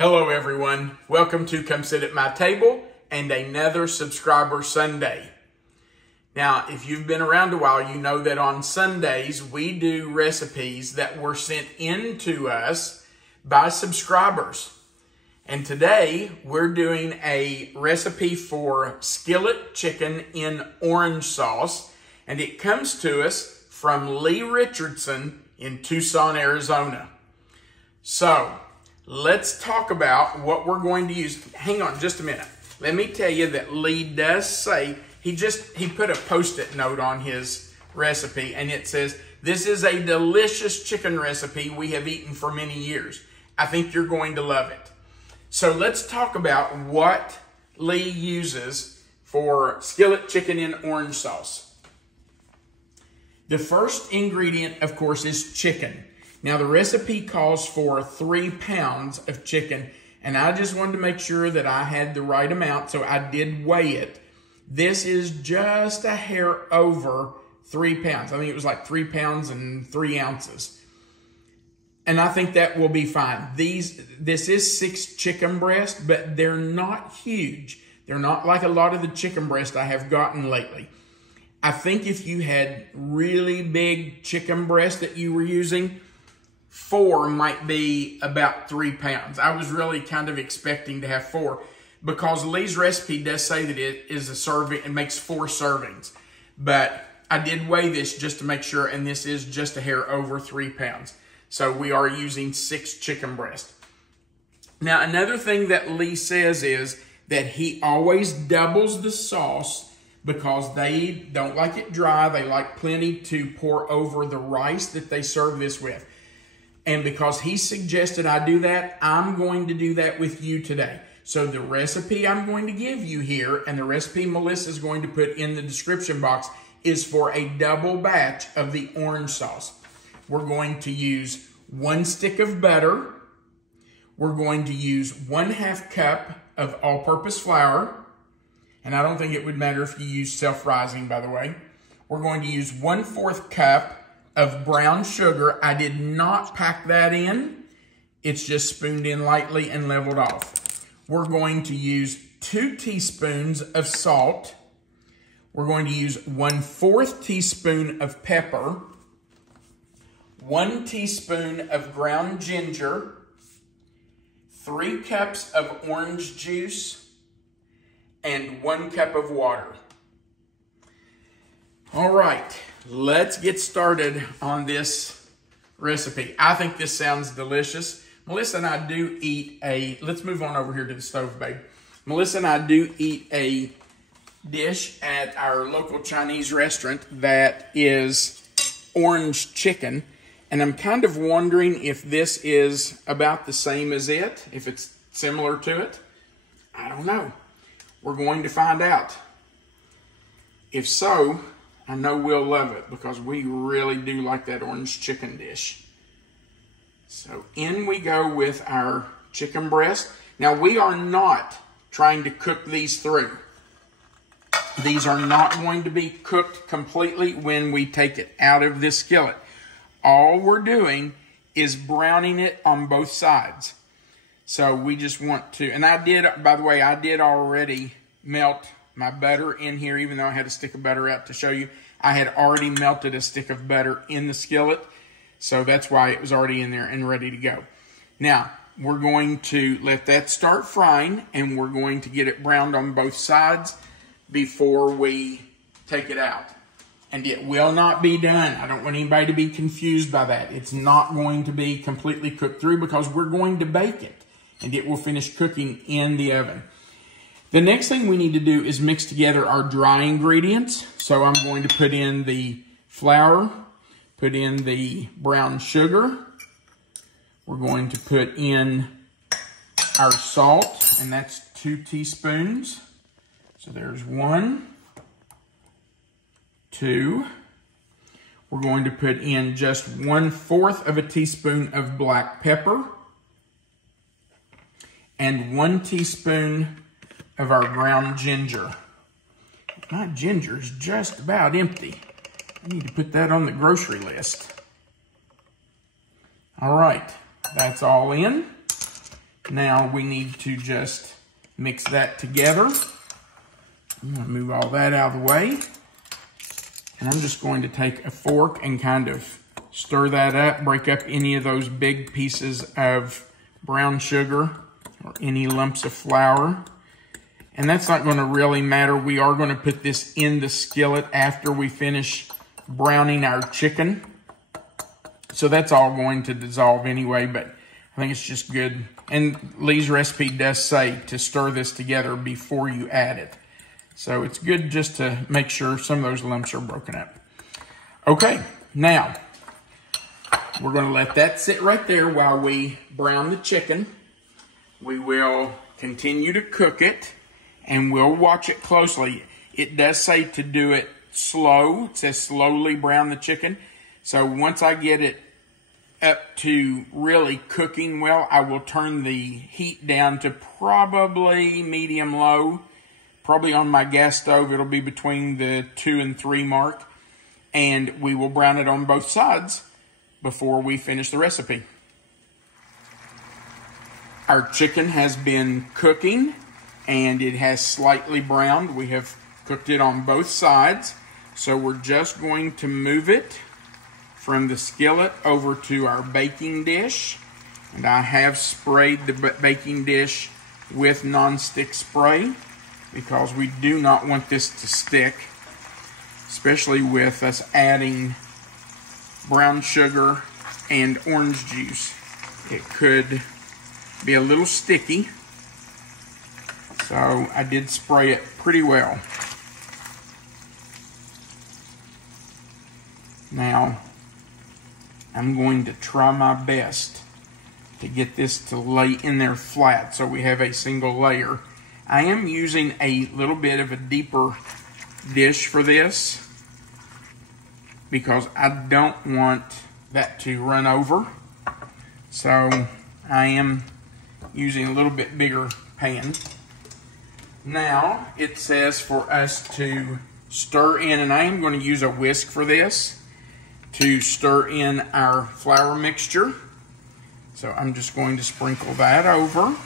Hello everyone, welcome to Come Sit at My Table and another Subscriber Sunday. Now, if you've been around a while, you know that on Sundays we do recipes that were sent in to us by subscribers. And today we're doing a recipe for skillet chicken in orange sauce, and it comes to us from Lee Richardson in Tucson, Arizona. So, let's talk about what we're going to use. Hang on just a minute. Let me tell you that Lee does say, he put a Post-it note on his recipe and it says, "This is a delicious chicken recipe we have eaten for many years. I think you're going to love it." So let's talk about what Lee uses for skillet chicken in orange sauce. The first ingredient, of course, is chicken. Now, the recipe calls for 3 pounds of chicken, and I just wanted to make sure that I had the right amount, so I did weigh it. This is just a hair over 3 pounds. I think it was like 3 pounds and 3 ounces. And I think that will be fine. This is 6 chicken breasts, but they're not huge. They're not like a lot of the chicken breasts I have gotten lately. I think if you had really big chicken breasts that you were using, 4 might be about 3 pounds. I was really kind of expecting to have 4 because Lee's recipe does say that it is a serving and makes 4 servings. But I did weigh this just to make sure, and this is just a hair over 3 pounds. So we are using 6 chicken breasts. Now, another thing that Lee says is that he always doubles the sauce because they don't like it dry. They like plenty to pour over the rice that they serve this with. And because he suggested I do that, I'm going to do that with you today. So the recipe I'm going to give you here, and the recipe Melissa's going to put in the description box, is for a double batch of the orange sauce. We're going to use 1 stick of butter. We're going to use 1/2 cup of all-purpose flour. And I don't think it would matter if you use self-rising, by the way. We're going to use 1/4 cup of brown sugar. I did not pack that in. It's just spooned in lightly and leveled off. We're going to use 2 teaspoons of salt. We're going to use 1/4 teaspoon of pepper, 1 teaspoon of ground ginger, 3 cups of orange juice, and 1 cup of water. All right. Let's get started on this recipe. I think this sounds delicious. Melissa and I do eat let's move on over here to the stove, babe. Melissa and I do eat a dish at our local Chinese restaurant that is orange chicken. And I'm kind of wondering if this is about the same as it, if it's similar to it. I don't know. We're going to find out. If so, I know we'll love it because we really do like that orange chicken dish. So in we go with our chicken breast. Now, we are not trying to cook these through. These are not going to be cooked completely when we take it out of this skillet. All we're doing is browning it on both sides. So we just want to, and I did, by the way, I did already melt my butter in here, even though I had a stick of butter out to show you. I had already melted a stick of butter in the skillet, so that's why it was already in there and ready to go. Now, we're going to let that start frying, and we're going to get it browned on both sides before we take it out. And it will not be done. I don't want anybody to be confused by that. It's not going to be completely cooked through because we're going to bake it, and it will finish cooking in the oven. The next thing we need to do is mix together our dry ingredients. So I'm going to put in the flour, put in the brown sugar. We're going to put in our salt, and that's 2 teaspoons. So there's 1, 2. We're going to put in just 1/4 of a teaspoon of black pepper and 1 teaspoon of our ground ginger. My ginger is just about empty. I need to put that on the grocery list. All right, that's all in. Now we need to just mix that together. I'm going to move all that out of the way. And I'm just going to take a fork and kind of stir that up, break up any of those big pieces of brown sugar or any lumps of flour. And that's not going to really matter. We are going to put this in the skillet after we finish browning our chicken. So that's all going to dissolve anyway, but I think it's just good. And Lee's recipe does say to stir this together before you add it. So it's good just to make sure some of those lumps are broken up. Okay, now we're going to let that sit right there while we brown the chicken. We will continue to cook it and we'll watch it closely. It does say to do it slow. It says slowly brown the chicken. So once I get it up to really cooking well, I will turn the heat down to probably medium low. Probably on my gas stove, it'll be between the 2 and 3 mark. And we will brown it on both sides before we finish the recipe. Our chicken has been cooking and it has slightly browned. We have cooked it on both sides. So we're just going to move it from the skillet over to our baking dish. And I have sprayed the baking dish with non-stick spray because we do not want this to stick, especially with us adding brown sugar and orange juice. It could be a little sticky, so I did spray it pretty well. Now, I'm going to try my best to get this to lay in there flat so we have a single layer. I am using a little bit of a deeper dish for this because I don't want that to run over. So I am using a little bit bigger pan. Now it says for us to stir in, and I am going to use a whisk for this, to stir in our flour mixture. So I'm just going to sprinkle that over.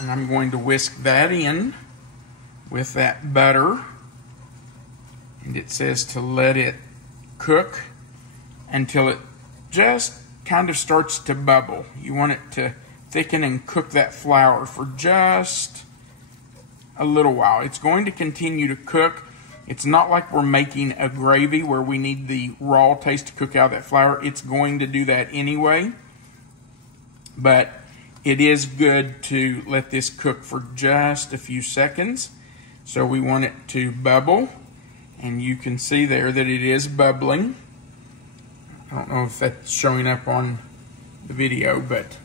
And I'm going to whisk that in with that butter. And it says to let it cook until it just kind of starts to bubble. You want it to thicken and cook that flour for just a little while. It's going to continue to cook. It's not like we're making a gravy where we need the raw taste to cook out that flour. It's going to do that anyway. But it is good to let this cook for just a few seconds. So we want it to bubble. And you can see there that it is bubbling. I don't know if that's showing up on the video, but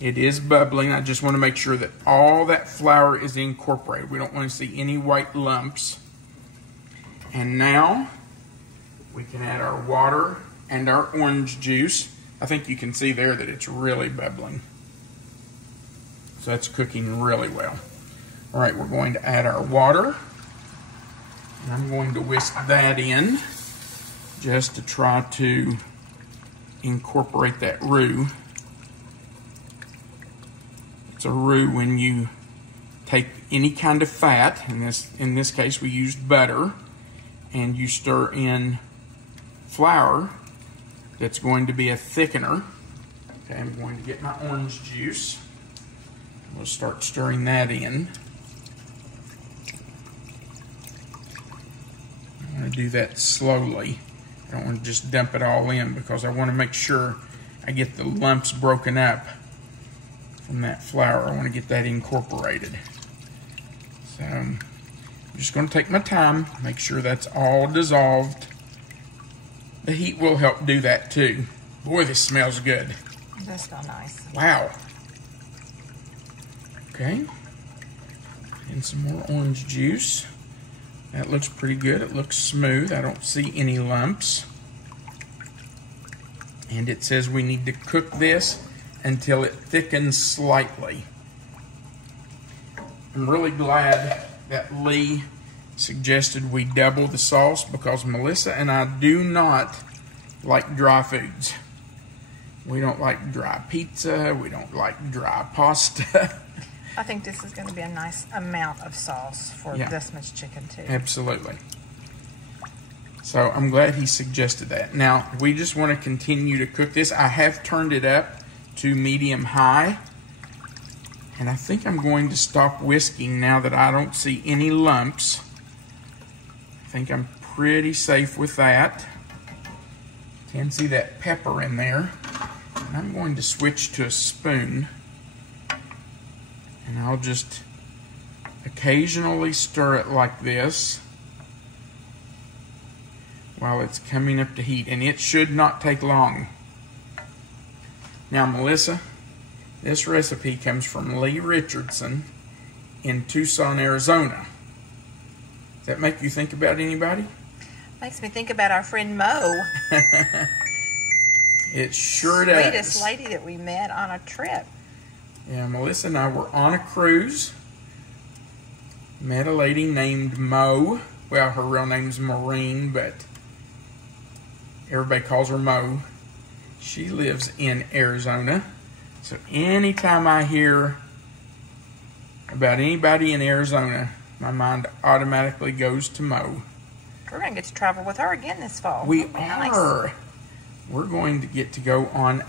it is bubbling. I just want to make sure that all that flour is incorporated. We don't want to see any white lumps. And now we can add our water and our orange juice. I think you can see there that it's really bubbling. So that's cooking really well. All right, we're going to add our water. And I'm going to whisk that in just to try to incorporate that roux. It's a roux when you take any kind of fat, in this case we used butter, and you stir in flour that's going to be a thickener. Okay, I'm going to get my orange juice. We'll start stirring that in. I want to do that slowly. I don't want to just dump it all in because I want to make sure I get the lumps broken up from that flour. I want to get that incorporated. So I'm just going to take my time, make sure that's all dissolved. The heat will help do that too. Boy, this smells good. It does smell nice. Wow. Okay. And some more orange juice. That looks pretty good. It looks smooth. I don't see any lumps. And it says we need to cook this until it thickens slightly. I'm really glad that Lee suggested we double the sauce because Melissa and I do not like dry foods. We don't like dry pizza. We don't like dry pasta. I think this is going to be a nice amount of sauce for this much chicken too. Absolutely. So I'm glad he suggested that. Now, we just want to continue to cook this. I have turned it up to medium-high. And I think I'm going to stop whisking now that I don't see any lumps. I think I'm pretty safe with that. Can see that pepper in there. And I'm going to switch to a spoon. And I'll just occasionally stir it like this while it's coming up to heat. And it should not take long. Now, Melissa, this recipe comes from Lee Richardson in Tucson, Arizona. Does that make you think about anybody? Makes me think about our friend Mo. It sure does. Sweetest lady that we met on a trip. Yeah, Melissa and I were on a cruise. Met a lady named Mo. Well, her real name's Maureen, but everybody calls her Mo. She lives in Arizona. So anytime I hear about anybody in Arizona, my mind automatically goes to Mo. We're going to get to travel with her again this fall. We are. Nice. We're going to get to go on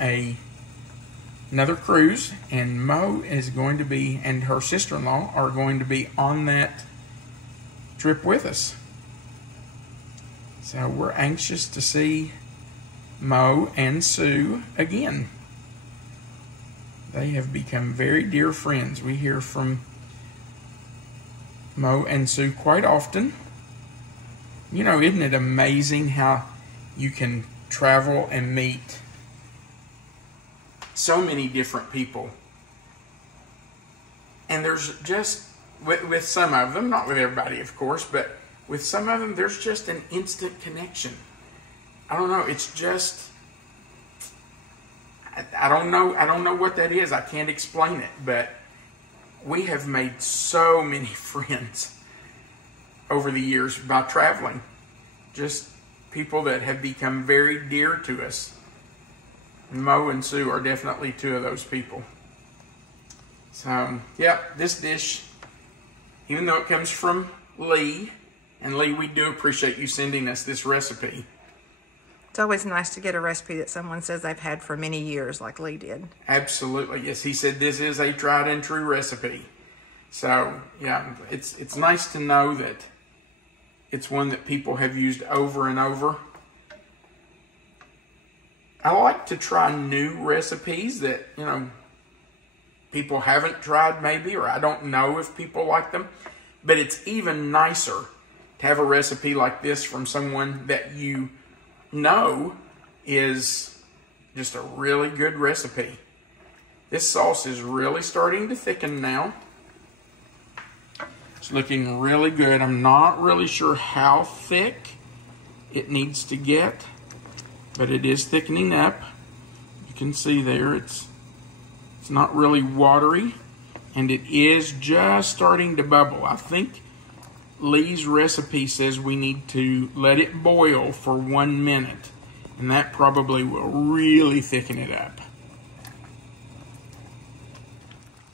another cruise, and Mo is going to be, and her sister-in-law are going to be on that trip with us. So we're anxious to see Mo and Sue again. They have become very dear friends. We hear from Mo and Sue quite often. You know, isn't it amazing how you can travel and meet so many different people? And there's just, with some of them, not with everybody of course, but with some of them there's just an instant connection. I don't know, it's just, I don't know what that is. I can't explain it, but we have made so many friends over the years by traveling. Just people that have become very dear to us. Mo and Sue are definitely two of those people. So, yeah, this dish, even though it comes from Lee, and Lee, we do appreciate you sending us this recipe. It's always nice to get a recipe that someone says they've had for many years, like Lee did. Absolutely. Yes, he said this is a tried and true recipe. So, yeah, it's nice to know that it's one that people have used over and over. I like to try new recipes that, you know, people haven't tried maybe, or I don't know if people like them. But it's even nicer to have a recipe like this from someone that you know is just a really good recipe. This sauce is really starting to thicken now. It's looking really good. I'm not really sure how thick it needs to get, but it is thickening up. You can see there it's not really watery, and it is just starting to bubble. I think Lee's recipe says we need to let it boil for 1 minute, and that probably will really thicken it up.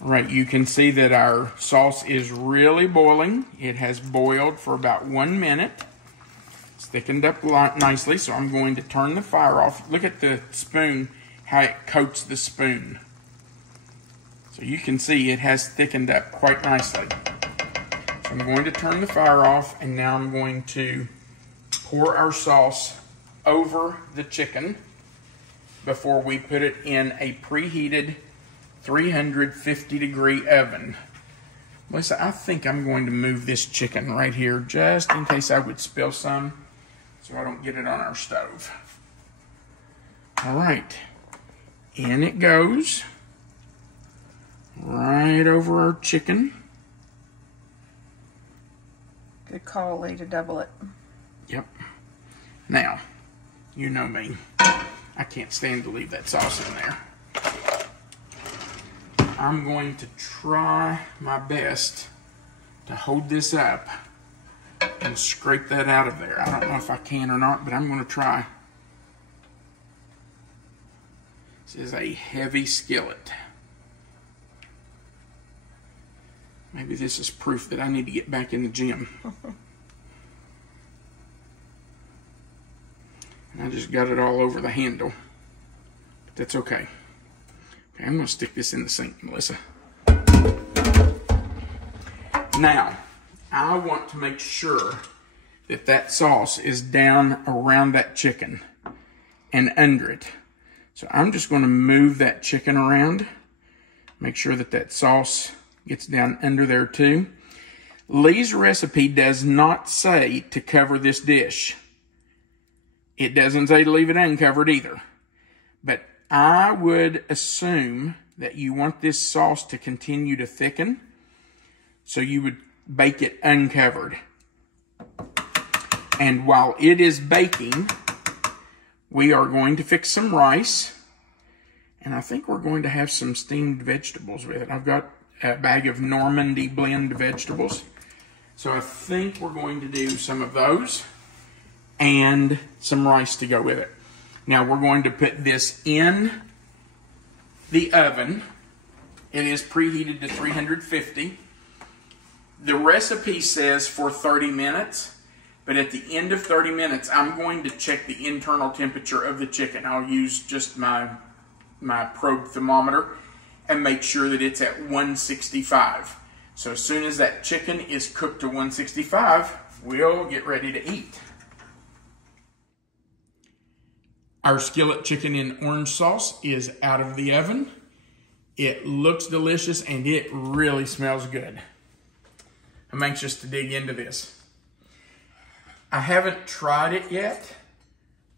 All right, you can see that our sauce is really boiling. It has boiled for about 1 minute. It's thickened up nicely, so I'm going to turn the fire off. Look at the spoon, how it coats the spoon. So you can see it has thickened up quite nicely. So I'm going to turn the fire off, and now I'm going to pour our sauce over the chicken before we put it in a preheated 350-degree oven. Melissa, I think I'm going to move this chicken right here just in case I would spill some so I don't get it on our stove. All right, in it goes. Right over our chicken. Good call, Lee, to double it. Yep. Now, you know me. I can't stand to leave that sauce in there. I'm going to try my best to hold this up and scrape that out of there. I don't know if I can or not, but I'm going to try. This is a heavy skillet. Maybe this is proof that I need to get back in the gym. And I just got it all over the handle. But that's okay. Okay, I'm going to stick this in the sink, Melissa. Now, I want to make sure that that sauce is down around that chicken and under it. So I'm just going to move that chicken around. Make sure that that sauce gets down under there too. Lee's recipe does not say to cover this dish. It doesn't say to leave it uncovered either. But I would assume that you want this sauce to continue to thicken, so you would bake it uncovered. And while it is baking, we are going to fix some rice, and I think we're going to have some steamed vegetables with it. I've got a bag of Normandy blend vegetables, so I think we're going to do some of those and some rice to go with it. Now we're going to put this in the oven. It is preheated to 350. The recipe says for 30 minutes, but at the end of 30 minutes, I'm going to check the internal temperature of the chicken. I'll use just my probe thermometer and make sure that it's at 165. So as soon as that chicken is cooked to 165, we'll get ready to eat. Our skillet chicken in orange sauce is out of the oven. It looks delicious and it really smells good. I'm anxious to dig into this. I haven't tried it yet,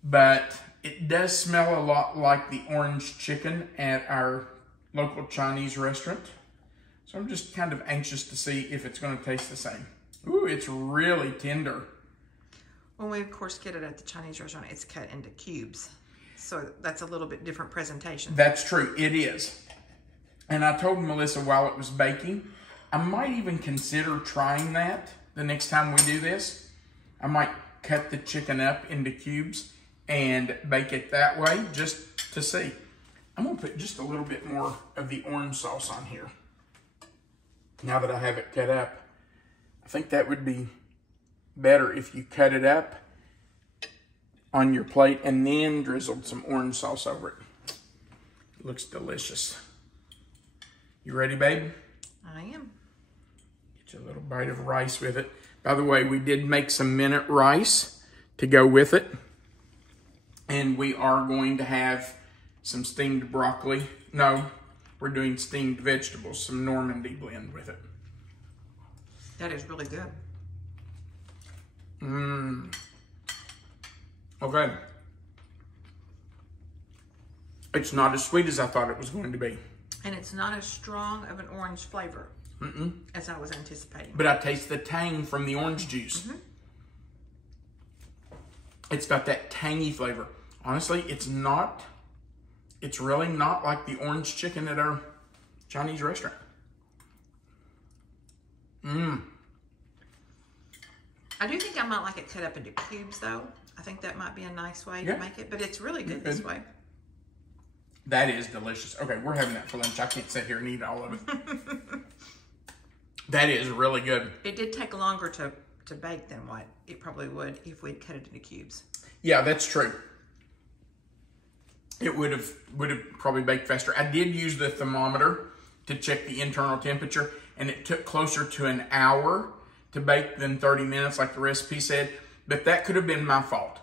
but it does smell a lot like the orange chicken at our local Chinese restaurant. So I'm just kind of anxious to see if it's going to taste the same. Ooh, it's really tender. When we, of course, get it at the Chinese restaurant, it's cut into cubes. So that's a little bit different presentation. That's true. It is. And I told Melissa while it was baking, I might even consider trying that the next time we do this. I might cut the chicken up into cubes and bake it that way just to see. I'm going to put just a little bit more of the orange sauce on here. Now that I have it cut up, I think that would be better if you cut it up on your plate and then drizzled some orange sauce over it. It looks delicious. You ready, babe? I am. Get you a little bite of rice with it. By the way, we did make some minute rice to go with it. And we are going to have some steamed broccoli. No, we're doing steamed vegetables, some Normandy blend with it. That is really good. Okay. It's not as sweet as I thought it was going to be. And it's not as strong of an orange flavor as I was anticipating. But I taste the tang from the orange juice. It's got that tangy flavor. Honestly, it's really not like the orange chicken at our Chinese restaurant. I do think I might like it cut up into cubes, though. I think that might be a nice way to make it, but it's really good this way. That is delicious. Okay, we're having that for lunch. I can't sit here and eat all of it. That is really good. It did take longer to bake than what it probably would if we'd cut it into cubes. Yeah, that's true. It would have probably baked faster. I did use the thermometer to check the internal temperature, and it took closer to an hour to bake than 30 minutes like the recipe said, but that could have been my fault.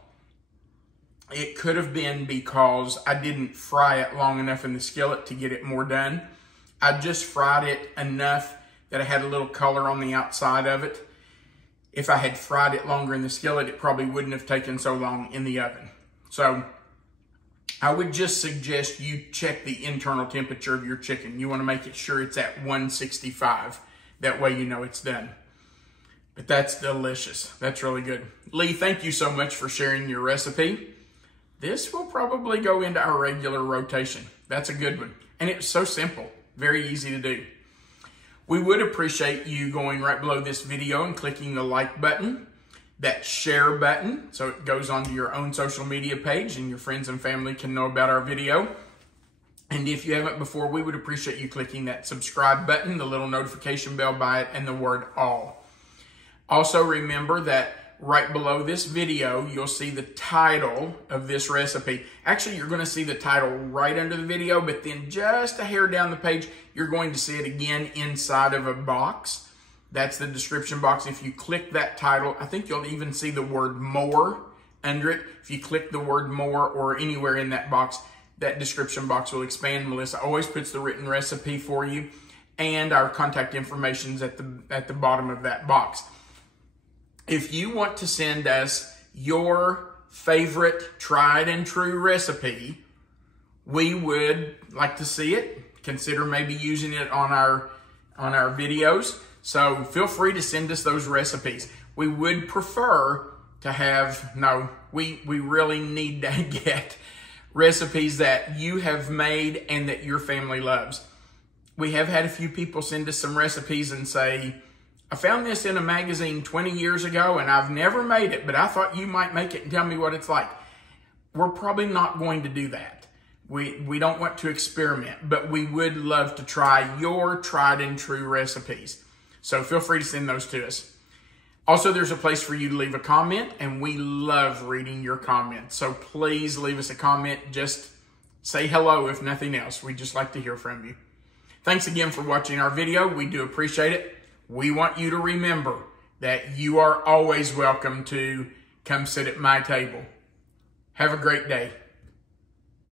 It could have been because I didn't fry it long enough in the skillet to get it more done. I just fried it enough that I had a little color on the outside of it. If I had fried it longer in the skillet, it probably wouldn't have taken so long in the oven. So I would just suggest you check the internal temperature of your chicken. You want to make sure it's at 165. That way you know it's done. But that's delicious. That's really good. Lee, thank you so much for sharing your recipe. This will probably go into our regular rotation. That's a good one. And it's so simple. Very easy to do. We would appreciate you going right below this video and clicking the like button, that share button, so it goes onto your own social media page and your friends and family can know about our video. And if you haven't before, we would appreciate you clicking that subscribe button, the little notification bell by it, and the word all. Also remember that right below this video, you'll see the title of this recipe. Actually, you're going to see the title right under the video, but then just a hair down the page, you're going to see it again inside of a box. That's the description box. If you click that title, I think you'll even see the word more under it. If you click the word more or anywhere in that box, that description box will expand. Melissa always puts the written recipe for you, and our contact information is at the bottom of that box. If you want to send us your favorite tried and true recipe, we would like to see it. Consider maybe using it on our videos. So feel free to send us those recipes. We would prefer to have, we really need to get recipes that you have made and that your family loves. We have had a few people send us some recipes and say, I found this in a magazine 20 years ago and I've never made it, but I thought you might make it and tell me what it's like. We're probably not going to do that. We don't want to experiment, but we would love to try your tried and true recipes. So feel free to send those to us. Also, there's a place for you to leave a comment, and we love reading your comments. So please leave us a comment. Just say hello, if nothing else. We'd just like to hear from you. Thanks again for watching our video. We do appreciate it. We want you to remember that you are always welcome to come sit at my table. Have a great day.